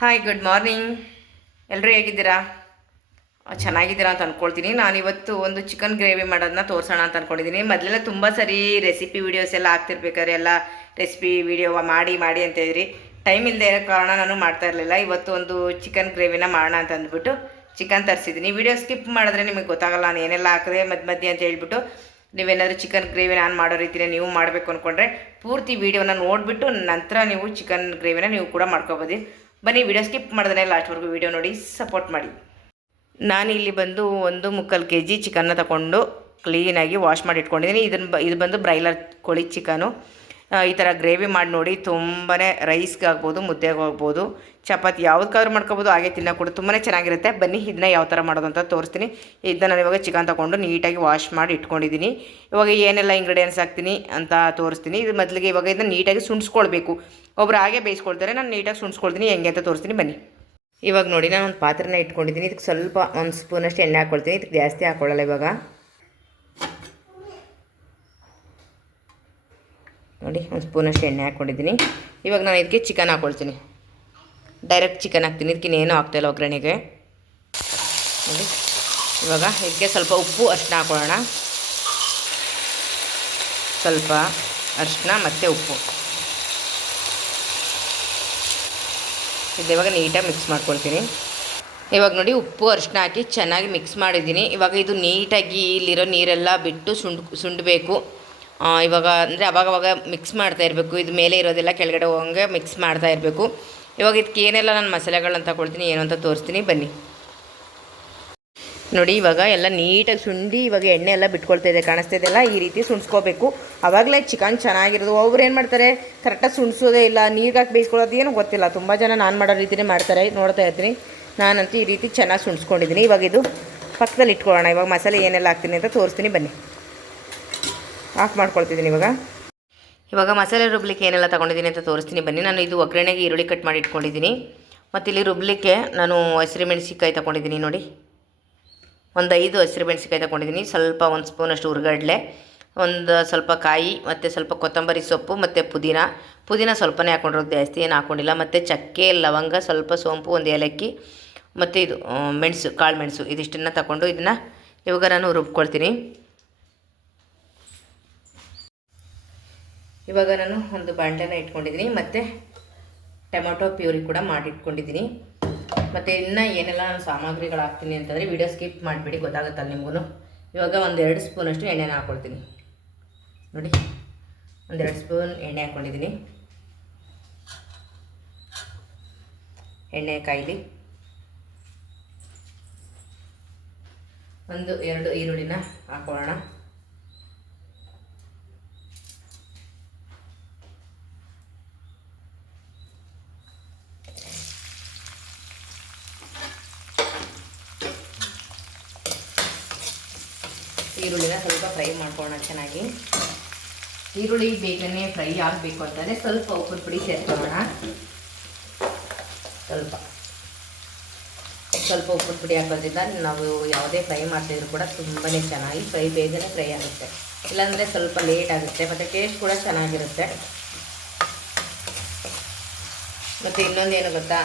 Hi, good morning. ಎಲ್ಲರೂ ಹೇಗಿದ್ದೀರಾ? ಚೆನ್ನಾಗಿದ್ದೀರಾ ಅಂತ ಅಂದ್ಕೊಳ್ತೀನಿ. ನಾನಿವತ್ತು ಒಂದು ಚಿಕನ್ ಗ್ರೇವಿ ಮಾಡೋದನ್ನ ತೋರಿಸೋಣ ಅಂತ ಅಂದ್ಕೊಂಡಿದ್ದೀನಿ. ಮೊದಲೆಲ್ಲ ತುಂಬ ಸರಿ ರೆಸಿಪಿ ವೀಡಿಯೋಸ್ ಎಲ್ಲ ಆಗ್ತಿರ್ಬೇಕಾದ್ರೆ ಎಲ್ಲ ರೆಸಿಪಿ ವೀಡಿಯೋ ಮಾಡಿ ಮಾಡಿ ಅಂತ ಹೇಳಿದ್ರಿ. ಟೈಮ್ ಇಲ್ಲದೆ ಇರೋ ಕಾರಣ ನಾನು ಮಾಡ್ತಾ ಇರಲಿಲ್ಲ. ಇವತ್ತು ಒಂದು ಚಿಕನ್ ಗ್ರೇವಿನ ಮಾಡೋಣ ಅಂತ ಅಂದ್ಬಿಟ್ಟು ಚಿಕನ್ ತರಿಸಿದ್ದೀನಿ. ವೀಡಿಯೋ ಸ್ಕಿಪ್ ಮಾಡಿದ್ರೆ ನಿಮಗೆ ಗೊತ್ತಾಗಲ್ಲ ನಾನು ಏನೆಲ್ಲ ಹಾಕಿದೆ ಮಧ್ಯೆ ಅಂತ ಹೇಳ್ಬಿಟ್ಟು. ನೀವೇನಾದರೂ ಚಿಕನ್ ಗ್ರೇವಿ ನಾನು ಮಾಡೋ ರೀತಿಯೇ ನೀವು ಮಾಡಬೇಕು ಅಂದ್ಕೊಂಡ್ರೆ ಪೂರ್ತಿ ವೀಡಿಯೋನ ನೋಡಿಬಿಟ್ಟು ನಂತರ ನೀವು ಚಿಕನ್ ಗ್ರೇವಿನ ನೀವು ಕೂಡ ಮಾಡ್ಕೋಬೋದು. ಬನ್ನಿ, ವಿಡಿಯೋ ಸ್ಕಿಪ್ ಮಾಡಿದ್ರೆ ಲಾಸ್ಟ್ವರೆಗೂ ವಿಡಿಯೋ ನೋಡಿ ಸಪೋರ್ಟ್ ಮಾಡಿ. ನಾನು ಇಲ್ಲಿ ಬಂದು 1.25 kg ಚಿಕನ್ನ ತಗೊಂಡು ಕ್ಲೀನಾಗಿ ವಾಶ್ ಮಾಡಿ ಇಟ್ಕೊಂಡಿದ್ದೀನಿ. ಇದು ಬಂದು ಬ್ರೈಲರ್ ಕೋಳಿ ಚಿಕನು. ಈ ಥರ ಗ್ರೇವಿ ಮಾಡಿ ನೋಡಿ. ತುಂಬಾ ರೈಸ್ಗೆ ಆಗ್ಬೋದು, ಮುದ್ದೆಗೆ ಆಗ್ಬೋದು, ಚಪಾತಿ ಯಾವುದಕ್ಕಾದ್ರೂ ಮಾಡ್ಕೋಬೋದು. ಹಾಗೆ ತಿನ್ನೋಕೆ ಕೂಡ ತುಂಬಾ ಚೆನ್ನಾಗಿರುತ್ತೆ. ಬನ್ನಿ, ಇದನ್ನ ಯಾವ ಥರ ಮಾಡೋದು ಅಂತ ತೋರಿಸ್ತೀನಿ. ಇದನ್ನ ನಾನು ಇವಾಗ ಚಿಕನ್ ತೊಗೊಂಡು ನೀಟಾಗಿ ವಾಶ್ ಮಾಡಿ ಇಟ್ಕೊಂಡಿದ್ದೀನಿ. ಇವಾಗ ಏನೆಲ್ಲ ಇಂಗ್ರೀಡಿಯೆಂಟ್ಸ್ ಹಾಕ್ತೀನಿ ಅಂತ ತೋರಿಸ್ತೀನಿ. ಇದು ಮೊದಲಿಗೆ ಇವಾಗ ಇದನ್ನ ನೀಟಾಗಿ ಸುಣ್ಸ್ಕೊಳ್ಬೇಕು. ಒಬ್ರು ಹಾಗೆ ಬೇಯಿಸ್ಕೊಳ್ತಾರೆ, ನಾನು ನೀಟಾಗಿ ಸುಣ್ಸ್ಕೊಳ್ತೀನಿ. ಹೆಂಗೆ ಅಂತ ತೋರಿಸ್ತೀನಿ ಬನ್ನಿ. ಇವಾಗ ನೋಡಿ, ನಾನು ಒಂದು ಪಾತ್ರೆನ ಇಟ್ಕೊಂಡಿದ್ದೀನಿ. ಇದಕ್ಕೆ ಸ್ವಲ್ಪ 1 ಸ್ಪೂನಷ್ಟು ಎಣ್ಣೆ ಹಾಕ್ಕೊಳ್ತೀನಿ. ಇದಕ್ಕೆ ಜಾಸ್ತಿ ಹಾಕ್ಕೊಳ್ಳಲ್ಲ. ಇವಾಗ ನೋಡಿ, 1 ಸ್ಪೂನಷ್ಟು ಎಣ್ಣೆ ಹಾಕ್ಕೊಂಡಿದ್ದೀನಿ. ಇವಾಗ ನಾನು ಇದಕ್ಕೆ ಚಿಕನ್ ಹಾಕ್ಕೊಳ್ತೀನಿ. ಡೈರೆಕ್ಟ್ ಚಿಕನ್ ಹಾಕ್ತೀನಿ. ಇದಕ್ಕೇನು ಹಾಕ್ತಾಯಿಲ್ಲ ಒಗ್ಗರಣೆಗೆ. ನೋಡಿ, ಇವಾಗ ಇದಕ್ಕೆ ಸ್ವಲ್ಪ ಉಪ್ಪು ಅರಿಶಿನ ಹಾಕ್ಕೊಳ್ಳೋಣ. ಸ್ವಲ್ಪ ಅರಿಶಿನ ಮತ್ತು ಉಪ್ಪು ಇದು ಇವಾಗ ನೀಟಾಗಿ ಮಿಕ್ಸ್ ಮಾಡ್ಕೊಳ್ತೀನಿ. ಇವಾಗ ನೋಡಿ, ಉಪ್ಪು ಅರಿಶಿನ ಹಾಕಿ ಚೆನ್ನಾಗಿ ಮಿಕ್ಸ್ ಮಾಡಿದ್ದೀನಿ. ಇವಾಗ ಇದು ನೀಟಾಗಿ ಇಲ್ಲಿರೋ ನೀರೆಲ್ಲ ಬಿಟ್ಟು ಸುಂಡಬೇಕು. ಇವಾಗ ಅಂದರೆ ಅವಾಗವಾಗ ಮಿಕ್ಸ್ ಮಾಡ್ತಾ ಇರಬೇಕು. ಇದು ಮೇಲೆ ಇರೋದೆಲ್ಲ ಕೆಳಗಡೆ ಹೋಗಂಗೆ ಮಿಕ್ಸ್ ಮಾಡ್ತಾ ಇರಬೇಕು. ಇವಾಗ ಇದಕ್ಕೆ ಏನೆಲ್ಲ ನಾನು ಮಸಾಲೆಗಳನ್ನ ತಗೊಳ್ತೀನಿ ಏನು ಅಂತ ತೋರಿಸ್ತೀನಿ ಬನ್ನಿ. ನೋಡಿ, ಇವಾಗ ಎಲ್ಲ ನೀಟಾಗಿ ಸುಂಡಿ ಇವಾಗ ಎಣ್ಣೆ ಎಲ್ಲ ಬಿಟ್ಕೊಳ್ತಾ ಇದೆ, ಕಾಣಿಸ್ತಾ ಇದೆಯಲ್ಲ, ಈ ರೀತಿ ಸುಣ್ಸ್ಕೋಬೇಕು. ಆವಾಗಲೇ ಚಿಕನ್ ಚೆನ್ನಾಗಿರೋದು. ಒಬ್ರು ಏನು ಮಾಡ್ತಾರೆ, ಕರೆಕ್ಟಾಗಿ ಸುಣ್ಸೋದೇ ಇಲ್ಲ, ನೀರಿಗೆ ಹಾಕಿ ಬೇಯಿಸ್ಕೊಳ್ಳೋದು ಏನೂ ಗೊತ್ತಿಲ್ಲ. ತುಂಬ ಜನ ನಾನು ಮಾಡೋ ರೀತಿಯೇ ಮಾಡ್ತಾರೆ, ನೋಡ್ತಾ ಇರ್ತೀನಿ. ನಾನಂತೂ ಈ ರೀತಿ ಚೆನ್ನಾಗಿ ಸುಣ್ಸ್ಕೊಂಡಿದ್ದೀನಿ. ಇವಾಗ ಇದು ಪಕ್ಕದಲ್ಲಿ ಇಟ್ಕೊಳ್ಳೋಣ. ಇವಾಗ ಮಸಾಲೆ ಏನೆಲ್ಲ ಹಾಕ್ತೀನಿ ಅಂತ ತೋರಿಸ್ತೀನಿ ಬನ್ನಿ. ಆಫ್ ಮಾಡ್ಕೊಳ್ತಿದ್ದೀನಿ. ಇವಾಗ ಮಸಾಲೆ ರುಬ್ಲಿಕ್ಕೆ ಏನೆಲ್ಲ ತೊಗೊಂಡಿದ್ದೀನಿ ಅಂತ ತೋರಿಸ್ತೀನಿ ಬನ್ನಿ. ನಾನು ಇದು ಒಗ್ಗರಣೆಗೆ ಈರುಳ್ಳಿ ಕಟ್ ಮಾಡಿ ಇಟ್ಕೊಂಡಿದ್ದೀನಿ. ಮತ್ತು ಇಲ್ಲಿ ರುಬ್ಲಿಕ್ಕೆ ನಾನು ಹಸಿರುಮೆಣಸಿಕಾಯಿ ತೊಗೊಂಡಿದ್ದೀನಿ. ನೋಡಿ, ಒಂದು 5 ಹಸಿರುಮೆಣಸಿಕಾಯಿ ತೊಗೊಂಡಿದ್ದೀನಿ. ಸ್ವಲ್ಪ 1 ಸ್ಪೂನಷ್ಟು ಹುರ್ಗಡ್ಲೆ, ಒಂದು ಸ್ವಲ್ಪ ಕಾಯಿ, ಮತ್ತು ಸ್ವಲ್ಪ ಕೊತ್ತಂಬರಿ ಸೊಪ್ಪು ಮತ್ತು ಪುದೀನ ಸ್ವಲ್ಪನೇ ಹಾಕ್ಕೊಂಡಿರೋದು, ಜಾಸ್ತಿ ಏನು ಹಾಕ್ಕೊಂಡಿಲ್ಲ. ಮತ್ತು ಚಕ್ಕೆ, ಲವಂಗ, ಸ್ವಲ್ಪ ಸೋಂಪು, 1 ಏಲಕ್ಕಿ, ಮತ್ತು ಇದು ಮೆಣಸು, ಕಾಳು ಮೆಣಸು, ಇದಿಷ್ಟನ್ನು ತಗೊಂಡು ಇದನ್ನು ಇವಾಗ ನಾನು ರುಬ್ಕೊಳ್ತೀನಿ. ಇವಾಗ ನಾನು ಒಂದು ಬಾಣಲೆನ ಇಟ್ಕೊಂಡಿದ್ದೀನಿ. ಮತ್ತು ಟೊಮೆಟೊ ಪ್ಯೂರಿ ಕೂಡ ಮಾಡಿಟ್ಕೊಂಡಿದ್ದೀನಿ. ಮತ್ತು ಇನ್ನು ಏನೆಲ್ಲ ನಾನು ಸಾಮಗ್ರಿಗಳು ಹಾಕ್ತೀನಿ ಅಂತಂದರೆ ವಿಡಿಯೋ ಸ್ಕಿಪ್ ಮಾಡಿಬಿಡಿ, ಗೊತ್ತಾಗುತ್ತಲ್ಲ ನಿಮಗೂ. ಇವಾಗ 1-2 ಸ್ಪೂನಷ್ಟು ಎಣ್ಣೆನ ಹಾಕ್ಕೊಳ್ತೀನಿ. ನೋಡಿ, 1-2 ಸ್ಪೂನ್ ಎಣ್ಣೆ ಹಾಕ್ಕೊಂಡಿದ್ದೀನಿ. ಎಣ್ಣೆ ಕಾಯಿಲಿ. 1-2 ಈರುಳ್ಳಿನ ಹಾಕೊಳ್ಳೋಣ. ಈರುಳ್ಳಿನ ಸ್ವಲ್ಪ ಫ್ರೈ ಮಾಡ್ಕೊಳ್ಳೋಣ ಚೆನ್ನಾಗಿ. ಈರುಳ್ಳಿ ಬೇಗನೆ ಫ್ರೈ ಆಗಬೇಕು ಅಂತಂದರೆ ಸ್ವಲ್ಪ ಉಪ್ಪಿನ ಪುಡಿ ಸೇರ್ಕೊಳ್ಳೋಣ. ಸ್ವಲ್ಪ ಉಪ್ಪಿನ ಪುಡಿ ಹಾಕೋದ್ರಿಂದ ನಾವು ಯಾವುದೇ ಫ್ರೈ ಮಾಡ್ತಿದ್ರು ಕೂಡ ತುಂಬಾ ಚೆನ್ನಾಗಿ ಬೇಗನೆ ಫ್ರೈ ಆಗುತ್ತೆ. ಇಲ್ಲಾಂದರೆ ಸ್ವಲ್ಪ ಲೇಟ್ ಆಗುತ್ತೆ, ಮತ್ತು ಟೇಸ್ಟ್ ಕೂಡ ಚೆನ್ನಾಗಿರುತ್ತೆ. ಮತ್ತು ಇನ್ನೊಂದೇನು ಗೊತ್ತಾ,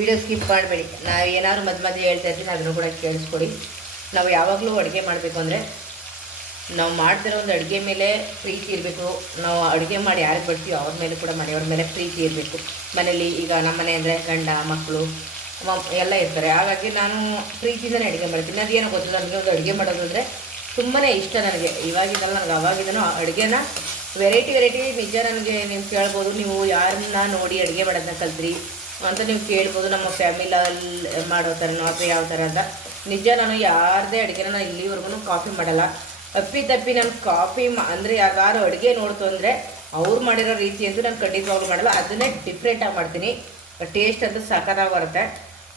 ವಿಡಿಯೋ ಸ್ಕಿಪ್ ಮಾಡಬೇಡಿ. ನಾವು ಏನಾದ್ರು ಮಧ್ಯೆ ಹೇಳ್ತಾ ಇರ್ತೀನಿ, ಅದನ್ನು ಕೂಡ ಕೇಳಿಸ್ಕೊಡಿ. ನಾವು ಯಾವಾಗಲೂ ಅಡುಗೆ ಮಾಡಬೇಕು ಅಂದರೆ ನಾವು ಮಾಡ್ತಿರೋ ಒಂದು ಅಡುಗೆ ಮೇಲೆ ಪ್ರೀತಿ ಇರಬೇಕು. ನಾವು ಅಡುಗೆ ಮಾಡಿ ಯಾರಿಗೆ ಬರ್ತೀವೋ ಅವ್ರ ಮೇಲೆ ಕೂಡ ಮನೆಯವ್ರ ಮೇಲೆ ಪ್ರೀತಿ ಇರಬೇಕು. ಮನೇಲಿ ಈಗ ನಮ್ಮ ಮನೆ ಅಂದರೆ ಗಂಡ ಮಕ್ಕಳು ಎಲ್ಲ ಇರ್ತಾರೆ. ಹಾಗಾಗಿ ನಾನು ಪ್ರೀತಿಯಿಂದನೇ ಅಡುಗೆ ಮಾಡ್ತೀನಿ. ಅದೇನೋ ಗೊತ್ತಿಲ್ಲ, ನನಗೆ ಒಂದು ಅಡುಗೆ ಮಾಡೋದು ಅಂದರೆ ತುಂಬಾ ಇಷ್ಟ. ನನಗೆ ಇವಾಗಿದ್ದಲ್ಲ, ನನಗೆ ಅವಾಗಿದ್ದನೂ ಅಡುಗೆನ ವೆರೈಟಿ ನಿಜ. ನನಗೆ ನೀವು ಕೇಳ್ಬೋದು, ನೀವು ಯಾರನ್ನ ನೋಡಿ ಅಡುಗೆ ಮಾಡೋದನ್ನ ಕಲ್ತ್ರಿ ಅಂತ ನೀವು ಕೇಳ್ಬೋದು. ನಮ್ಮ ಫ್ಯಾಮಿಲಲ್ಲಿ ಮಾಡೋ ಥರನೋ ಅಥವಾ ಯಾವ ಥರ ಅಂತ. ನಿಜ, ನಾನು ಯಾರದೇ ಅಡುಗೆನ ನಾನು ಇಲ್ಲಿವರೆಗೂ ಕಾಪಿ ಮಾಡಲ್ಲ. ತಪ್ಪಿ ನಾನು ಕಾಪಿ ಅಂದರೆ ಯಾರು ಅಡುಗೆ ನೋಡ್ತು ಅಂದರೆ ಅವ್ರು ಮಾಡಿರೋ ರೀತಿ ಅಂತೂ ನಾನು ಖಂಡಿತವಾಗ್ಲೂ ಮಾಡಲ್ಲ. ಅದನ್ನೇ ಡಿಫ್ರೆಂಟಾಗಿ ಮಾಡ್ತೀನಿ. ಟೇಸ್ಟ್ ಅಂತೂ ಸಖತ್ತಾಗಿ ಬರುತ್ತೆ.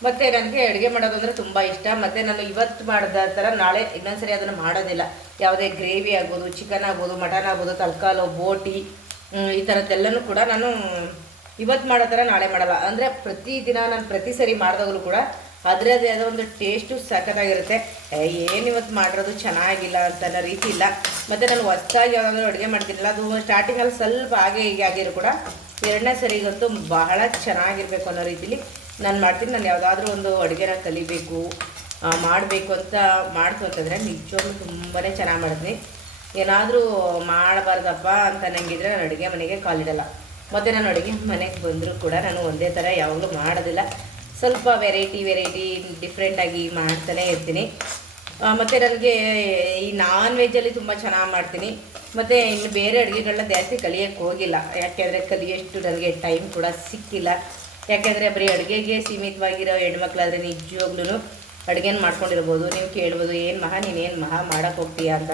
ಮತ್ತು ನನಗೆ ಅಡುಗೆ ಮಾಡೋದು ಅಂದರೆ ತುಂಬ ಇಷ್ಟ. ಮತ್ತು ನಾನು ಇವತ್ತು ಮಾಡಿದ ಥರ ನಾಳೆ ಇನ್ನೊಂದ್ಸರಿ ಅದನ್ನು ಮಾಡೋದಿಲ್ಲ. ಯಾವುದೇ ಗ್ರೇವಿ ಆಗ್ಬೋದು, ಚಿಕನ್ ಆಗ್ಬೋದು, ಮಟನ್ ಆಗ್ಬೋದು, ತಲ್ಕಾಲು, ಬೋಟಿ, ಈ ಥರದ್ದೆಲ್ಲನೂ ಕೂಡ ನಾನು ಇವತ್ತು ಮಾಡೋ ಥರ ನಾಳೆ ಮಾಡಲ್ಲ. ಅಂದರೆ ಪ್ರತಿದಿನ ನಾನು ಪ್ರತಿ ಸರಿ ಮಾಡಿದಾಗಲೂ ಕೂಡ ಅದರದೇ ಆದ ಒಂದು ಟೇಸ್ಟು ಸಖತ್ತಾಗಿರುತ್ತೆ. ಏನು ಇವತ್ತು ಮಾಡಿರೋದು ಚೆನ್ನಾಗಿಲ್ಲ ಅಂತ ಅನ್ನೋ ರೀತಿ ಇಲ್ಲ. ಮತ್ತು ನಾನು ಹೊಸದಾಗಿ ಯಾವುದಾದ್ರೂ ಅಡುಗೆ ಮಾಡ್ತೀನಲ್ಲ, ಅದು ಸ್ಟಾರ್ಟಿಂಗಲ್ಲಿ ಸ್ವಲ್ಪ ಹಾಗೆ ಹೀಗೆ ಆಗಿರೋ ಕೂಡ ಎರಡನೇ ಸರಿಗಂತೂ ಬಹಳ ಚೆನ್ನಾಗಿರಬೇಕು ಅನ್ನೋ ರೀತಿಲಿ ನಾನು ಮಾಡ್ತೀನಿ. ನಾನು ಯಾವುದಾದ್ರೂ ಒಂದು ಅಡುಗೆನ ಕಲಿಬೇಕು ಮಾಡಬೇಕು ಅಂತ ಮಾಡ್ತು ಅಂತಂದರೆ ನಿಜವಾಗ್ಲೂ ತುಂಬಾ ಚೆನ್ನಾಗಿ ಮಾಡ್ತೀನಿ. ಏನಾದರೂ ಮಾಡಬಾರ್ದಪ್ಪ ಅಂತ ನನಗಿದ್ರೆ ನಾನು ಅಡುಗೆ ಮನೆಗೆ ಕಾಲಿಡಲ್ಲ. ಮತ್ತು ನಾನು ಅಡುಗೆ ಮನೆಗೆ ಬಂದರೂ ಕೂಡ ನಾನು ಒಂದೇ ಥರ ಯಾವಾಗಲೂ ಮಾಡೋದಿಲ್ಲ. ಸ್ವಲ್ಪ ವೆರೈಟಿ ಡಿಫ್ರೆಂಟಾಗಿ ಮಾಡ್ತಾನೇ ಇರ್ತೀನಿ. ಮತ್ತು ನನಗೆ ಈ ನಾನ್ ವೆಜ್ಜಲ್ಲಿ ತುಂಬ ಚೆನ್ನಾಗಿ ಮಾಡ್ತೀನಿ. ಮತ್ತು ಇನ್ನು ಬೇರೆ ಅಡುಗೆಗಳನ್ನ ಜಾಸ್ತಿ ಕಲಿಯೋಕ್ಕೆ ಹೋಗಿಲ್ಲ, ಯಾಕೆಂದರೆ ಕಲಿಯೋಷ್ಟು ನನಗೆ ಟೈಮ್ ಕೂಡ ಸಿಕ್ಕಿಲ್ಲ. ಯಾಕೆಂದರೆ ಬರೀ ಅಡುಗೆಗೆ ಸೀಮಿತವಾಗಿರೋ ಹೆಣ್ಮಕ್ಳಾದರೆ ನಿಜವಾಗ್ಲೂ ಅಡುಗೆನ ಮಾಡ್ಕೊಂಡಿರ್ಬೋದು. ನೀವು ಕೇಳ್ಬೋದು, ನೀನೇನು ಮಾಡೋಕ್ಕೆ ಹೋಗ್ತೀಯಾ ಅಂತ.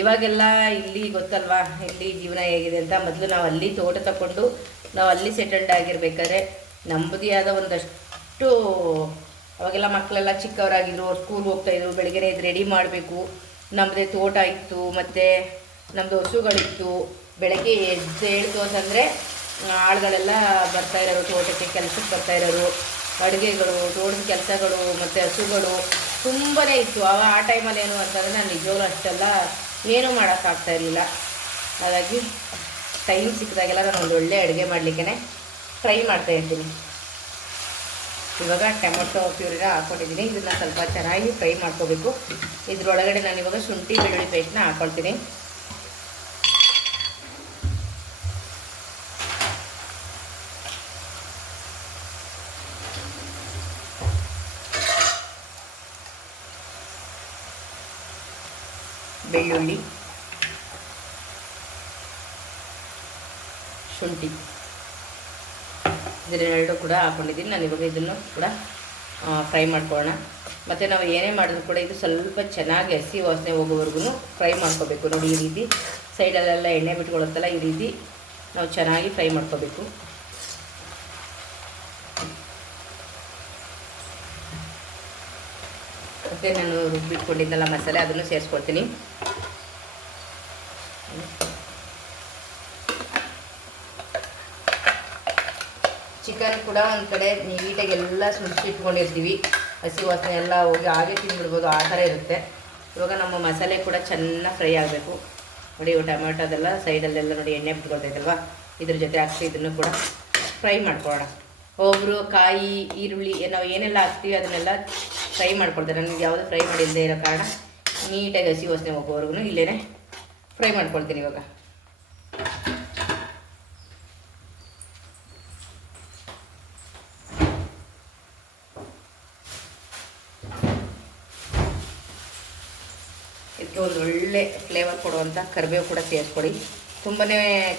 ಇವಾಗೆಲ್ಲ ಇಲ್ಲಿ ಗೊತ್ತಲ್ವಾ ಇಲ್ಲಿ ಜೀವನ ಹೇಗಿದೆ ಅಂತ. ಮೊದಲು ನಾವು ಅಲ್ಲಿ ತೋಟ ತಗೊಂಡು ನಾವು ಅಲ್ಲಿ ಸೆಟಲ್ಡ್ ಆಗಿರ್ಬೇಕಾದ್ರೆ ನಮ್ಮದೇ ಆದ ಒಂದಷ್ಟು, ಅವಾಗೆಲ್ಲ ಮಕ್ಕಳೆಲ್ಲ ಚಿಕ್ಕವರಾಗಿದ್ರು, ಸ್ಕೂಲ್ಗೆ ಹೋಗ್ತಾಯಿದ್ರು, ಬೆಳಗ್ಗೆ ಎದ್ದು ರೆಡಿ ಮಾಡಬೇಕು. ನಮ್ಮದೇ ತೋಟ ಇತ್ತು, ಮತ್ತು ನಮ್ಮದು ಹಸುಗಳಿತ್ತು. ಬೆಳಗ್ಗೆ ಹೇಳ್ತು ಅಂತಂದರೆ ಆಳುಗಳೆಲ್ಲ ಬರ್ತಾಯಿರೋರು, ತೋಟಕ್ಕೆ ಕೆಲಸಕ್ಕೆ ಬರ್ತಾಯಿರೋರು, ಅಡುಗೆಗಳು, ತೋಟದ ಕೆಲಸಗಳು ಮತ್ತು ಹಸುಗಳು ತುಂಬಾ ಇತ್ತು. ಆ ಟೈಮಲ್ಲಿ ಏನು ಅಂತಂದರೆ ನಾನು ನಿಜವಾಗ್ಲೂ ಅಷ್ಟೆಲ್ಲ ಏನೂ ಮಾಡೋಕ್ಕಾಗ್ತಾಯಿರಲಿಲ್ಲ. ಹಾಗಾಗಿ ಟೈಮ್ ಸಿಕ್ಕಿದಾಗೆಲ್ಲ ನಾನು ಒಂದು ಒಳ್ಳೆ ಅಡುಗೆ ಮಾಡಲಿಕ್ಕೆ ಟ್ರೈ ಮಾಡ್ತಾಯಿರ್ತೀನಿ. ಇವಾಗ ಟೊಮೊಟೊ ಪ್ಯೂರಿನ ಹಾಕ್ಕೊಂಡಿದ್ದೀನಿ. ಇದನ್ನು ಸ್ವಲ್ಪ ಚೆನ್ನಾಗಿ ಫ್ರೈ ಮಾಡ್ಕೋಬೇಕು. ಇದರೊಳಗಡೆ ನಾನು ಇವಾಗ ಶುಂಠಿ ಬೆಳ್ಳುಳ್ಳಿ ಪೇಸ್ಟ್ನ ಹಾಕ್ಕೊಳ್ತೀನಿ. ಬೆಳ್ಳುಳ್ಳಿ, ಶುಂಠಿ ಇದನ್ನೆರಡು ಕೂಡ ಹಾಕ್ಕೊಂಡಿದ್ದೀನಿ. ನಾನು ಇವಾಗ ಇದನ್ನು ಕೂಡ ಫ್ರೈ ಮಾಡ್ಕೊಳ್ಳೋಣ. ಮತ್ತು ನಾವು ಏನೇ ಮಾಡಿದ್ರು ಕೂಡ ಇದು ಸ್ವಲ್ಪ ಚೆನ್ನಾಗಿ ಹಸಿ ವಾಸನೆ ಹೋಗೋವರೆಗೂ ಫ್ರೈ ಮಾಡ್ಕೋಬೇಕು. ನೋಡಿ, ಈ ರೀತಿ ಸೈಡಲ್ಲೆಲ್ಲ ಎಣ್ಣೆ ಬಿಟ್ಕೊಳ್ಳುತ್ತಲ್ಲ, ಈ ರೀತಿ ನಾವು ಚೆನ್ನಾಗಿ ಫ್ರೈ ಮಾಡ್ಕೋಬೇಕು. ಮತ್ತು ನಾನು ರುಬ್ಬಿಟ್ಕೊಂಡಿದ್ದೆಲ್ಲ ಮಸಾಲೆ ಅದನ್ನು ಸೇರಿಸ್ಕೊಳ್ತೀನಿ. ಚಿಕನ್ ಕೂಡ ಒಂದು ಕಡೆ ನೀಟಾಗಿ ಎಲ್ಲ ಸುಡಿಸಿಟ್ಕೊಂಡಿರ್ತೀವಿ, ಹಸಿ ವಾಸನೆ ಎಲ್ಲ ಹೋಗಿ ಹಾಗೆ ತಿಂದ್ಬಿಡ್ಬೋದು, ಆ ಥರ ಇರುತ್ತೆ. ಇವಾಗ ನಮ್ಮ ಮಸಾಲೆ ಕೂಡ ಚೆನ್ನಾಗಿ ಫ್ರೈ ಆಗಬೇಕು. ನೋಡಿ, ಟೊಮೆಟೊದೆಲ್ಲ ಸೈಡಲ್ಲೆಲ್ಲ ನೋಡಿ ಎಣ್ಣೆ ಬಿಟ್ಕೊಳ್ತೈತಲ್ವ, ಇದ್ರ ಜೊತೆ ಹಾಕಿ ಇದನ್ನು ಕೂಡ ಫ್ರೈ ಮಾಡ್ಕೊಳ್ಳೋಣ. ಒಬ್ಬರು ಕಾಯಿ, ಈರುಳ್ಳಿ ನಾವು ಏನೆಲ್ಲ ಹಾಕ್ತೀವಿ ಅದನ್ನೆಲ್ಲ ಫ್ರೈ ಮಾಡ್ಕೊಳ್ತಾರೆ. ನನಗೆ ಯಾವುದು ಫ್ರೈ ಮಾಡಿಲ್ಲದೆ ಇರೋ ಕಾರಣ ನೀಟಾಗಿ ಹಸಿ ವಾಸನೆ ಹೋಗೋವರೆಗೂ ಇಲ್ಲೇ ಫ್ರೈ ಮಾಡ್ಕೊಳ್ತೀನಿ. ಇವಾಗ ಇದಕ್ಕೆ ಒಂದು ಒಳ್ಳೆ ಫ್ಲೇವರ್ ಕೊಡುವಂಥ ಕರಿಬೇವು ಕೂಡ ಸೇರಿಸ್ಕೊಡಿ. ತುಂಬಾ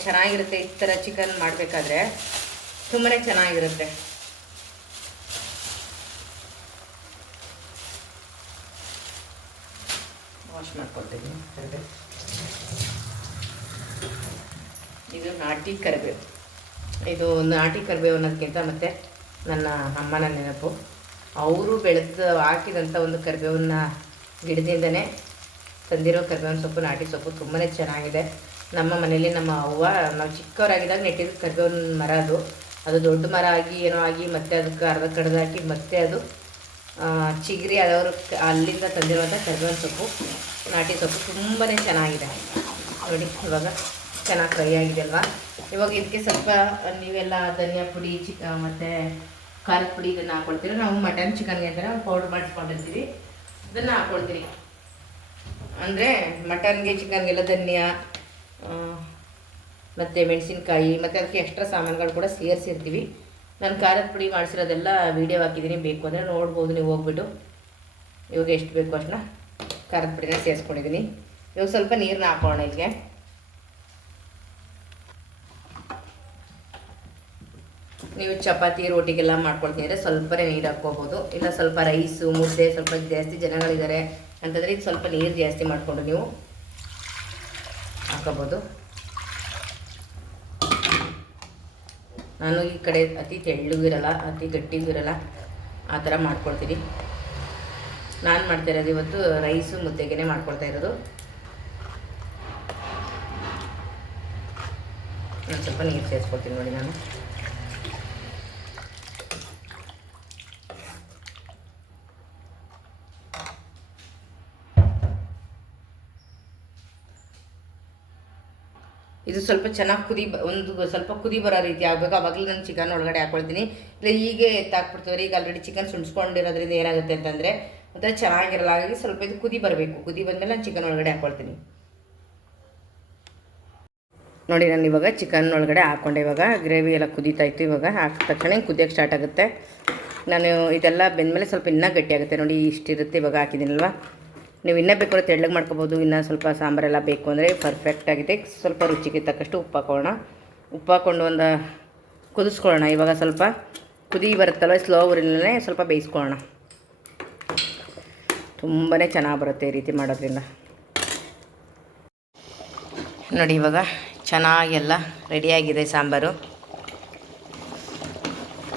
ಚೆನ್ನಾಗಿರುತ್ತೆ. ಈ ಥರ ಚಿಕನ್ ಮಾಡಬೇಕಾದ್ರೆ ತುಂಬಾ ಚೆನ್ನಾಗಿರುತ್ತೆ. ವಾಶ್ ಮಾಡ್ಕೊಳ್ತೀನಿ. ಇದು ನಾಟಿ ಕರಿಬೇವು. ಇದು ನಾಟಿ ಕರಿಬೇವು ಅನ್ನೋದಕ್ಕಿಂತ ಮತ್ತು ನನ್ನ ಅಮ್ಮನ ನೆನಪು. ಅವರು ಬೆಳೆದು ಹಾಕಿದಂಥ ಒಂದು ಕರಿಬೇವನ್ನ ಗಿಡದಿಂದನೇ ತಂದಿರೋ ಕರಿಬೇವಿನ ಸೊಪ್ಪು, ನಾಟಿ ಸೊಪ್ಪು ತುಂಬಾ ಚೆನ್ನಾಗಿದೆ. ನಮ್ಮ ಮನೇಲಿ ನಮ್ಮ ಅವ್ವ ನಾವು ಚಿಕ್ಕವರಾಗಿದ್ದಾಗ ನೆಟ್ಟಿದ್ದು ಕರಿಬೇವಿನ ಮರ. ಅದು ದೊಡ್ಡ ಮರ ಆಗಿ ಏನೋ ಆಗಿ ಮತ್ತೆ ಅದಕ್ಕೆ ಅರ್ಧ ಕಡ್ದಾಕಿ ಮತ್ತೆ ಅದು ಚಿಗುರಿ ಆದವರು ಅಲ್ಲಿಂದ ತಂದಿರುವಂಥ ಕರಿಬೇವಿನ ಸೊಪ್ಪು, ನಾಟಿ ಸೊಪ್ಪು ತುಂಬಾ ಚೆನ್ನಾಗಿದೆ. ನೋಡಿ, ಇವಾಗ ಚೆನ್ನಾಗಿ ಫ್ರೈ ಆಗಿದೆ ಅಲ್ವಾ. ಇವಾಗ ಇದಕ್ಕೆ ಸ್ವಲ್ಪ ನೀವೆಲ್ಲ ಧನಿಯಾ ಪುಡಿ, ಮತ್ತು ಖಾರದ ಪುಡಿ ಇದನ್ನು ಹಾಕ್ಕೊಳ್ತೀವಿ. ನಾವು ಮಟನ್ ಚಿಕನ್ಗೆ ಅಂತ ಪೌಡ್ರ್ ಮಾಡಿಸ್ಕೊಂಡಿರ್ತೀವಿ, ಇದನ್ನು ಹಾಕ್ಕೊಳ್ತೀವಿ. ಅಂದರೆ ಮಟನ್ಗೆ, ಚಿಕನ್ಗೆಲ್ಲ ಧನಿಯಾ ಮತ್ತು ಮೆಣಸಿನ್ಕಾಯಿ ಮತ್ತು ಅದಕ್ಕೆ ಎಕ್ಸ್ಟ್ರಾ ಸಾಮಾನುಗಳು ಕೂಡ ಸೇರಿಸಿರ್ತೀವಿ. ನಾನು ಖಾರದ ಪುಡಿ ಮಾಡಿಸಿರೋದೆಲ್ಲ ವೀಡಿಯೋ ಹಾಕಿದ್ದೀನಿ, ಬೇಕು ಅಂದರೆ ನೋಡ್ಬೋದು ನೀವು ಹೋಗ್ಬಿಟ್ಟು. ಇವಾಗ ಎಷ್ಟು ಬೇಕು ಅಷ್ಟನ್ನ ಖಾರದ ಪುಡಿನ ಸೇರಿಸ್ಕೊಂಡಿದ್ದೀನಿ. ಇವಾಗ ಸ್ವಲ್ಪ ನೀರನ್ನ ಹಾಕೋಣ. ಇಲ್ಲಿಗೆ ನೀವು ಚಪಾತಿ, ರೋಟಿಗೆಲ್ಲ ಮಾಡ್ಕೊಳ್ತೀನಿ ಅಂದರೆ ಸ್ವಲ್ಪನೇ ನೀರು ಹಾಕ್ಕೋಬೋದು. ಇಲ್ಲ ಸ್ವಲ್ಪ ರೈಸು, ಮುದ್ದೆ ಸ್ವಲ್ಪ ಜಾಸ್ತಿ ಜನಗಳಿದ್ದಾರೆ ಅಂತಂದರೆ ಇದು ಸ್ವಲ್ಪ ನೀರು ಜಾಸ್ತಿ ಮಾಡಿಕೊಂಡು ನೀವು ಹಾಕೋಬೋದು. ನಾನು ಈ ಕಡೆ ಅತಿ ತೆಳ್ಳಗೂ ಇರಲ್ಲ, ಅತಿ ಗಟ್ಟಿಗೂ ಇರಲ್ಲ, ಆ ಥರ ಮಾಡ್ಕೊಳ್ತೀನಿ. ನಾನು ಮಾಡ್ತಾ ಇರೋದು ಇವತ್ತು ರೈಸು ಮುದ್ದೆಗೆ ಮಾಡ್ಕೊಳ್ತಾ ಇರೋದು. ನಾನು ಸ್ವಲ್ಪ ನೀರು ಸೇರಿಸ್ಕೊಳ್ತೀನಿ. ನೋಡಿ, ನಾನು ಇದು ಸ್ವಲ್ಪ ಚೆನ್ನಾಗಿ ಒಂದು ಸ್ವಲ್ಪ ಕುದಿ ಬರೋ ರೀತಿ ಆಗಬೇಕು. ಆವಾಗಲೇ ನಾನು ಚಿಕನ್ ಒಳಗಡೆ ಹಾಕ್ಕೊಳ್ತೀನಿ. ಇಲ್ಲ ಹೀಗೆ ಎತ್ತಾಕ್ಬಿಡ್ತೀವಿ. ಈಗ ಆಲ್ರೆಡಿ ಚಿಕನ್ ಸುಣ್ಸ್ಕೊಂಡಿರೋದ್ರಿಂದ ಏನಾಗುತ್ತೆ ಅಂತಂದರೆ ಒಂಥರ ಚೆನ್ನಾಗಿರಲ್ಲ. ಹಾಗಾಗಿ ಸ್ವಲ್ಪ ಇದು ಕುದಿ ಬರಬೇಕು. ಕುದಿ ಬಂದಮೇಲೆ ನಾನು ಚಿಕನ್ ಒಳಗಡೆ ಹಾಕ್ಕೊಳ್ತೀನಿ. ನೋಡಿ ನಾನು ಇವಾಗ ಚಿಕನ್ ಒಳಗಡೆ ಹಾಕ್ಕೊಂಡೆ. ಇವಾಗ ಗ್ರೇವಿ ಎಲ್ಲ ಕುದೀತಾ ಇತ್ತು. ಇವಾಗ ಹಾಕಿದ ತಕ್ಷಣ ಕುದಿಯೋಕ್ಕೆ ಸ್ಟಾರ್ಟ್ ಆಗುತ್ತೆ. ನಾನು ಇದೆಲ್ಲ ಬೆಂದಮೇಲೆ ಸ್ವಲ್ಪ ಇನ್ನೂ ಗಟ್ಟಿಯಾಗುತ್ತೆ. ನೋಡಿ ಇಷ್ಟಿರುತ್ತೆ. ಇವಾಗ ಹಾಕಿದ್ದೀನಲ್ವ, ನೀವು ಇನ್ನೂ ಬೇಕು ಅಂದರೆ ತೆಳ್ಳಗೆ ಮಾಡ್ಕೊಬೋದು. ಇನ್ನೂ ಸ್ವಲ್ಪ ಸಾಂಬಾರೆಲ್ಲ ಬೇಕು ಅಂದರೆ ಪರ್ಫೆಕ್ಟಾಗಿದೆ. ಸ್ವಲ್ಪ ರುಚಿಗೆ ತಕ್ಕಷ್ಟು ಉಪ್ಪು ಹಾಕೋಣ. ಉಪ್ಪು ಹಾಕ್ಕೊಂಡು ಒಂದು ಕುದಿಸ್ಕೊಳ್ಳೋಣ. ಇವಾಗ ಸ್ವಲ್ಪ ಕುದಿ ಬರುತ್ತಲ್ವ, ಸ್ಲೋ ಉರಿಲೇ ಸ್ವಲ್ಪ ಬೇಯಿಸ್ಕೊಳ್ಳೋಣ. ತುಂಬಾ ಚೆನ್ನಾಗಿ ಬರುತ್ತೆ ಈ ರೀತಿ ಮಾಡೋದ್ರಿಂದ. ನೋಡಿ ಇವಾಗ ಚೆನ್ನಾಗೆಲ್ಲ ರೆಡಿಯಾಗಿದೆ ಸಾಂಬಾರು.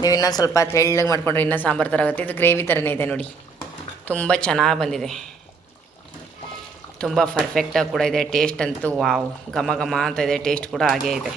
ನೀವು ಇನ್ನೂ ಸ್ವಲ್ಪ ತೆಳ್ಳಗೆ ಮಾಡಿಕೊಂಡ್ರೆ ಇನ್ನೂ ಸಾಂಬಾರು ಥರ ಆಗುತ್ತೆ. ಇದು ಗ್ರೇವಿ ಥರನೇ ಇದೆ ನೋಡಿ, ತುಂಬ ಚೆನ್ನಾಗಿ ಬಂದಿದೆ. ತುಂಬ ಪರ್ಫೆಕ್ಟಾಗಿ ಕೂಡ ಇದೆ. ಟೇಸ್ಟ್ ಅಂತೂ ವಾವ್, ಘಮ ಘಮ ಅಂತ ಇದೆ. ಟೇಸ್ಟ್ ಕೂಡ ಹಾಗೇ ಇದೆ.